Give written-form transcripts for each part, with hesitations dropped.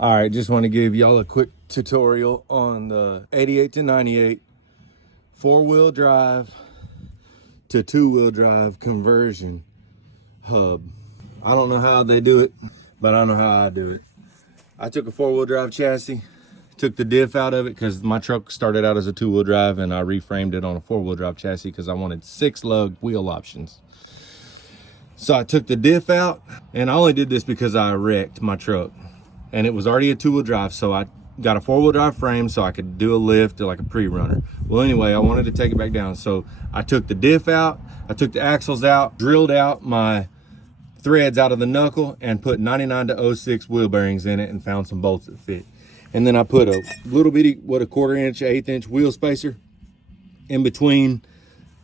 All right, just want to give y'all a quick tutorial on the 88 to 98 four-wheel drive to two-wheel drive conversion hub. I don't know how they do it, but I know how I do it. I took a four-wheel drive chassis, took the diff out of it because my truck started out as a two-wheel drive, and I reframed it on a four-wheel drive chassis because I wanted 6 lug wheel options. So I took the diff out, and I only did this because I wrecked my truck. And it was already a two-wheel drive, so I got a four-wheel drive frame so I could do a lift or like a pre-runner. Well, anyway, I wanted to take it back down, so I took the diff out, I took the axles out, drilled out my threads out of the knuckle, and put 99 to 06 wheel bearings in it and found some bolts that fit. And then I put a little bitty, what, a 1/4 inch, 1/8 inch wheel spacer in between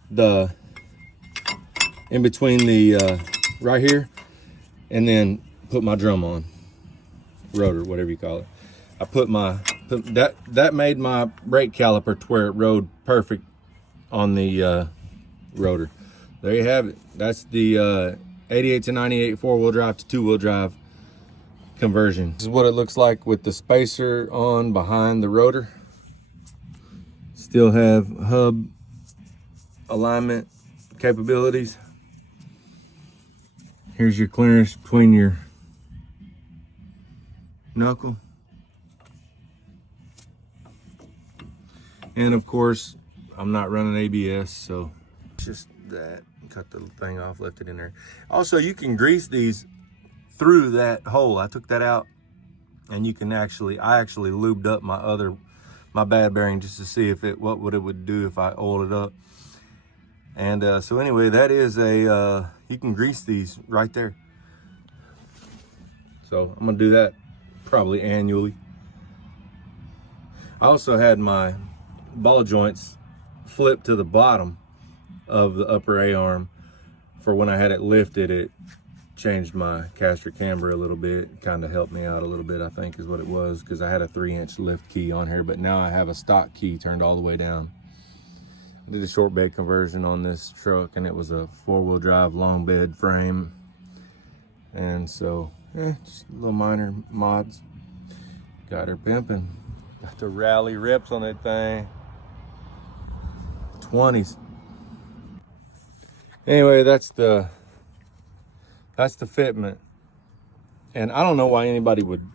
the right here, and then put my drum on. Rotor, whatever you call it. I put that made my brake caliper to where it rode perfect on the rotor. There you have it. That's the 88 to 98 four-wheel drive to two-wheel drive conversion. This is what it looks like with the spacer on behind the rotor. Still have hub alignment capabilities. Here's your clearance between your knuckle, and of course I'm not running ABS, so just that. Cut the thing off, left it in there. Also, you can grease these through that hole. I took that out, and you can I actually lubed up my bad bearing just to see if what it would do if I oiled it up. And so anyway, that is you can grease these right there. So I'm gonna do that probably annually. I also had my ball joints flipped to the bottom of the upper A-arm for when I had it lifted. It changed my caster camber a little bit, kind of helped me out a little bit, I think is what it was, because I had a 3-inch lift key on here, but now I have a stock key turned all the way down. I did a short bed conversion on this truck, and it was a four-wheel drive long bed frame, and so just little minor mods. Got her pimping. Got the rally rips on that thing. 20s. Anyway, that's the fitment. And I don't know why anybody would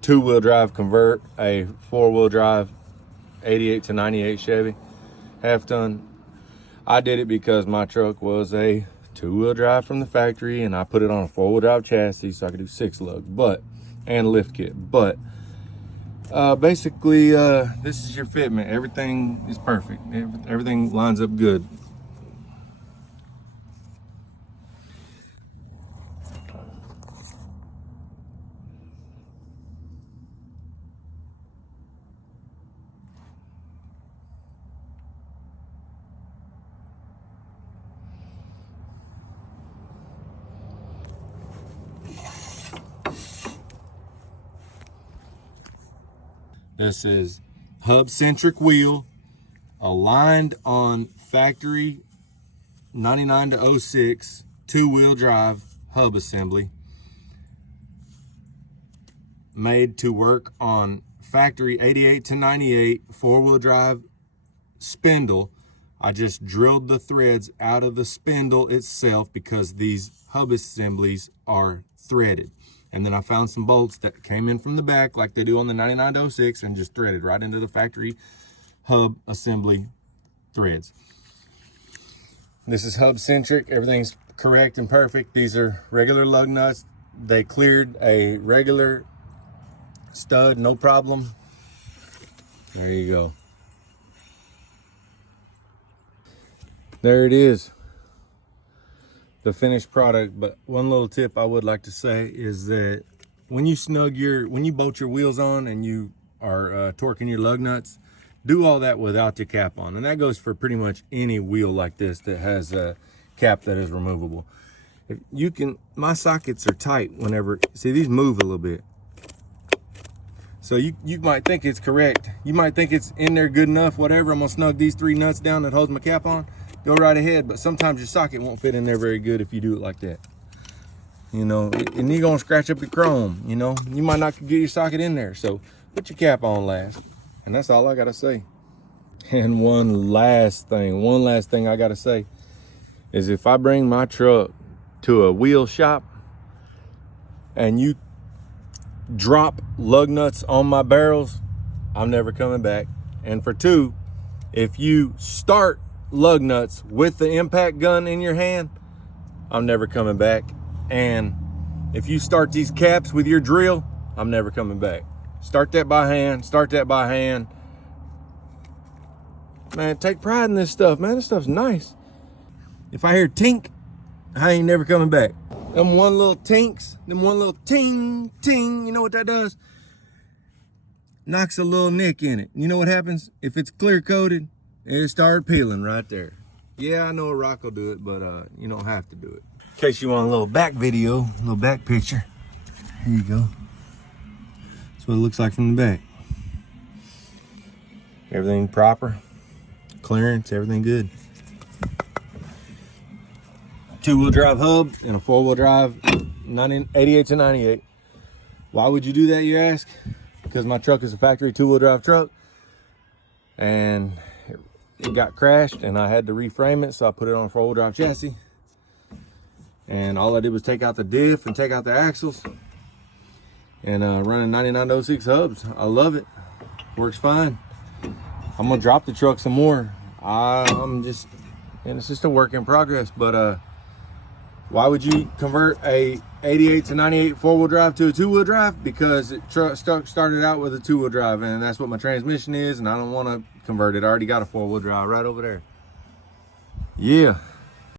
two-wheel drive convert a four-wheel drive 88 to 98 Chevy half ton. I did it because my truck was a two-wheel drive from the factory, and I put it on a four-wheel drive chassis so I could do 6 lug, and a lift kit. But basically, this is your fitment. Everything is perfect. Everything lines up good. This is hub-centric wheel, aligned on factory 99 to 06 two-wheel drive hub assembly, made to work on factory 88 to 98 four-wheel drive spindle. I just drilled the threads out of the spindle itself because these hub assemblies are threaded. And then I found some bolts that came in from the back like they do on the 99 to 06 and just threaded right into the factory hub assembly threads. This is hub centric. Everything's correct and perfect. These are regular lug nuts. They cleared a regular stud, no problem. There you go. There it is, the finished product. But one little tip I would like to say is that when you bolt your wheels on and you are torquing your lug nuts, do all that without the cap on. And that goes for pretty much any wheel like this that has a cap that is removable. If you can, my sockets are tight whenever, see, these move a little bit. So you might think it's correct. You might think it's in there good enough, whatever. I'm gonna snug these 3 nuts down that holds my cap on. Go right ahead, but sometimes your socket won't fit in there very good if you do it like that. you know, and you're gonna scratch up your chrome, you know. You might not get your socket in there, so put your cap on last. And that's all I gotta say. And one last thing I gotta say is if I bring my truck to a wheel shop and you drop lug nuts on my barrels, I'm never coming back. And for two, if you start lug nuts with the impact gun in your hand, I'm never coming back. And if you start these caps with your drill, I'm never coming back. Start that by hand. Man, take pride in this stuff, man. This stuff's nice. If I hear tink, I ain't never coming back. Them one little tinks, them one little ting, ting, you know what that does? Knocks a little nick in it. You know what happens? If it's clear coated, it start peeling right there. Yeah, I know a rock will do it, but you don't have to do it. In case you want a little back video, a little back picture. Here you go. That's what it looks like from the back. Everything proper. Clearance, everything good. 2-wheel drive hub and a 4-wheel drive 88 to 98. Why would you do that, you ask? Because my truck is a factory 2-wheel drive truck and it got crashed and I had to reframe it, so I put it on a 4-wheel drive chassis. And all I did was take out the diff and take out the axles and running 9906 hubs. I love it. Works fine. I'm gonna drop the truck some more. And it's just a work in progress, but why would you convert a 88 to 98 4-wheel drive to a 2-wheel drive? Because it started out with a 2-wheel drive, and that's what my transmission is, and I don't want to convert it. I already got a 4-wheel drive right over there. Yeah.